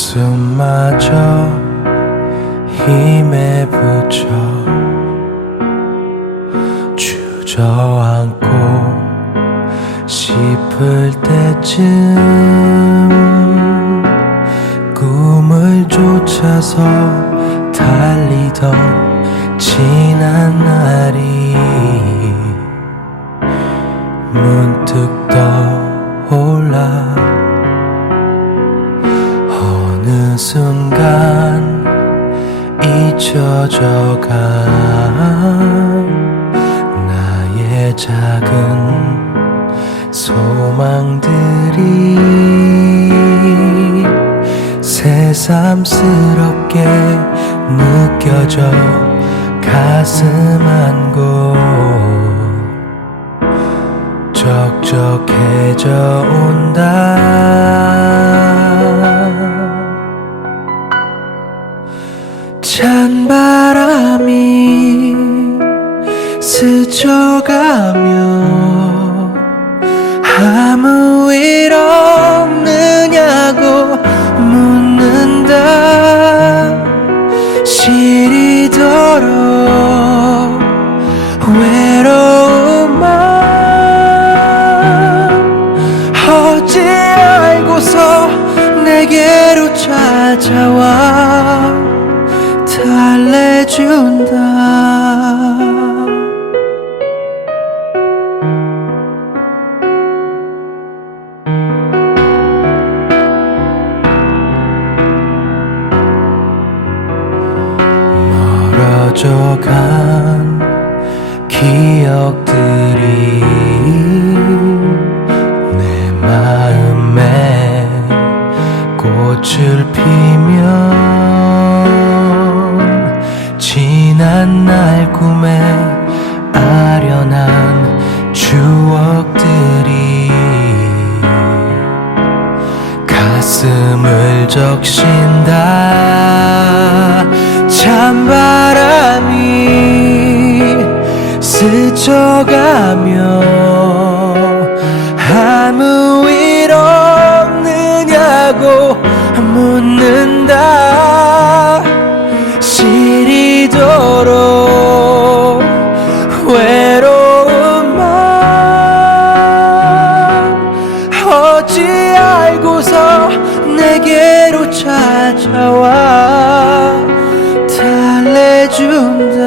한숨마저 힘에 붙여 주저앉고 싶을 때쯤 꿈을 쫓아서 달리던 지난 날이 문득 떠올라 순간 잊혀져간 나의 작은 소망들이 새삼스럽게 느껴져 가슴 안고 찬 바람이 스쳐가며 아무 일 없느냐고 묻는다. 시리도록 외로움만 어찌 알고서 내게로 찾아와 멀어져간 기억들이 내 마음에 꽃을 피면 지난 날 꿈에 아련한 추억들이 가슴을 적신다 찬바람이 스쳐가며 아무 일 없느냐고 묻는다. 시리도록 외로운 마음 어찌 알고서 내게로 찾아와. June.